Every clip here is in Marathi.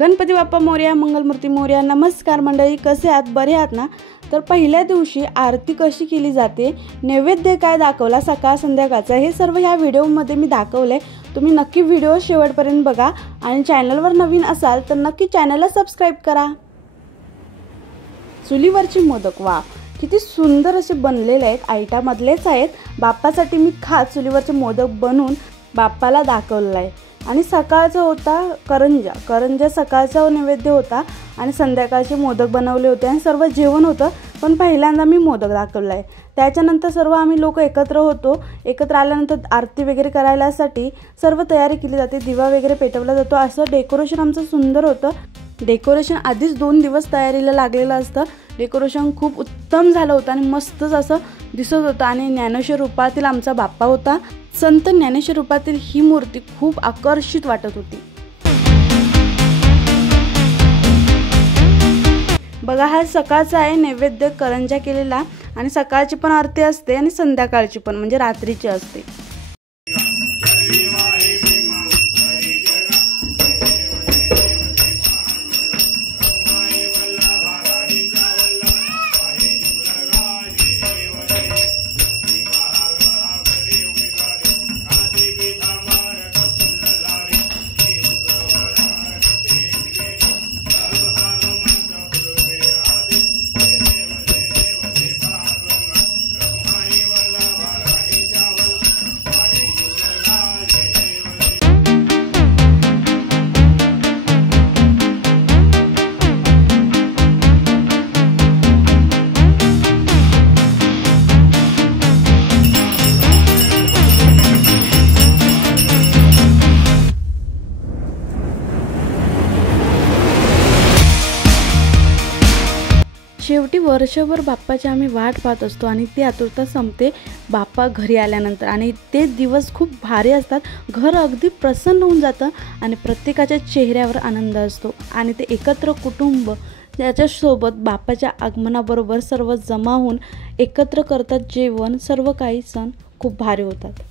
गणपती बाप्पा मोरया, मंगलमूर्ती मोरया। नमस्कार मंडळी, कसे आहात? बरे आहात ना? तर पहिल्या दिवशी आरती कशी केली जाते, नैवेद्य काय दाखवला सकाळ संध्याकाळचा, हे सर्व ह्या व्हिडिओमध्ये मी दाखवले। तुम्ही नक्की व्हिडिओ शेवटपर्यंत बघा आणि चॅनलवर नवीन असाल तर नक्की चॅनलला सबस्क्राइब करा। चुलीवरचे मोदक वा किती सुंदर असे बनलेले आहेत, आयटामधलेच आहेत। बाप्पासाठी मी खास चुलीवरचे मोदक बनवून बाप्पाला दाखवलेला आहे। आणि सकाळचा होता करंजा सकाळचा नैवेद्य होता आणि संध्याकाळचे मोदक बनवले होते आणि सर्व जेवण होतं, पण पहिल्यांदा मी मोदक दाखवला आहे। त्याच्यानंतर सर्व आम्ही लोक एकत्र होतो। एकत्र आल्यानंतर आरती वगैरे करायलासाठी सर्व तयारी केली जाते, दिवा वगैरे पेटवला जातो। असं डेकोरेशन आमचं सुंदर होतं। डेकोरेशन आधीच 2 दिवस तयारीला लागलेलं असतं। डेकोरेशन खूप उत्तम झालं होतं आणि मस्तच असं दिसत होतं। आणि ज्ञानेश्वर रूपातील आमचा बाप्पा होता। संत ज्ञानेश्वर रूपातील ही मूर्ती खूप आकर्षित वाटत होती। बघा, हा सकाळचा आहे नैवेद्य करंजा केलेला आणि सकाळची पण आरती असते आणि संध्याकाळची पण, म्हणजे रात्रीची असते। शेवटी वर्षभर बाप्पाची आम्ही वाट पाहत असतो आणि ती आतुरता संपते बाप्पा घरी आल्यानंतर। आणि ते दिवस खूप भारी असतात, घर अगदी प्रसन्न होऊन जातं आणि प्रत्येकाच्या चेहऱ्यावर आनंद असतो। आणि ते एकत्र कुटुंब त्याच्यासोबत बाप्पाच्या आगमनाबरोबर सर्व जमा होऊन एकत्र करतात जेवण, सर्व काही सण खूप भारी होतात।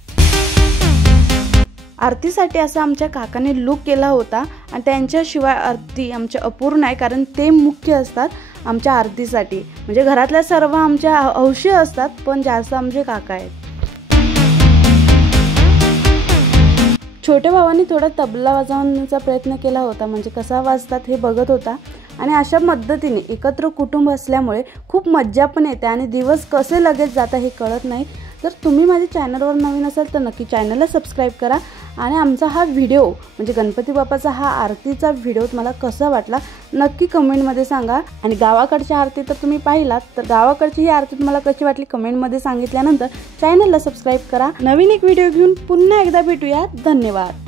आरतीसाठी असा आमच्या काकाने लुक केला होता आणि त्यांच्याशिवाय आरती आमच्या अपूर्ण आहे, कारण ते मुख्य असतात आमच्या आरतीसाठी। म्हणजे घरातल्या सर्व आमच्या हौशी असतात, पण जास्त आमचे काका आहेत। छोट्या भावाने थोडा तबला वाजवण्याचा प्रयत्न केला होता, म्हणजे कसा वाजतात हे बघत होता। आणि अशा पद्धतीने एकत्र कुटुंब असल्यामुळे खूप मज्जा पण येते आणि दिवस कसे लगेच जातात हे कळत नाही। तर तुम्ही माझ्या चॅनलवर नवीन असाल तर नक्की चॅनलला सबस्क्राइब करा। आणि आमचा हा व्हिडिओ म्हणजे गणपती बाप्पाचा हा आरतीचा व्हिडिओ तुम्हाला कसा वाटला नक्की कमेंटमध्ये सांगा। आणि गावाकडची आरती तर तुम्ही पाहिलात, तर गावाकडची ही आरती तुम्हाला कशी वाटली कमेंटमध्ये सांगितल्यानंतर चॅनलला सबस्क्राइब करा। नवीन एक व्हिडिओ घेऊन पुन्हा एकदा भेटूया। धन्यवाद।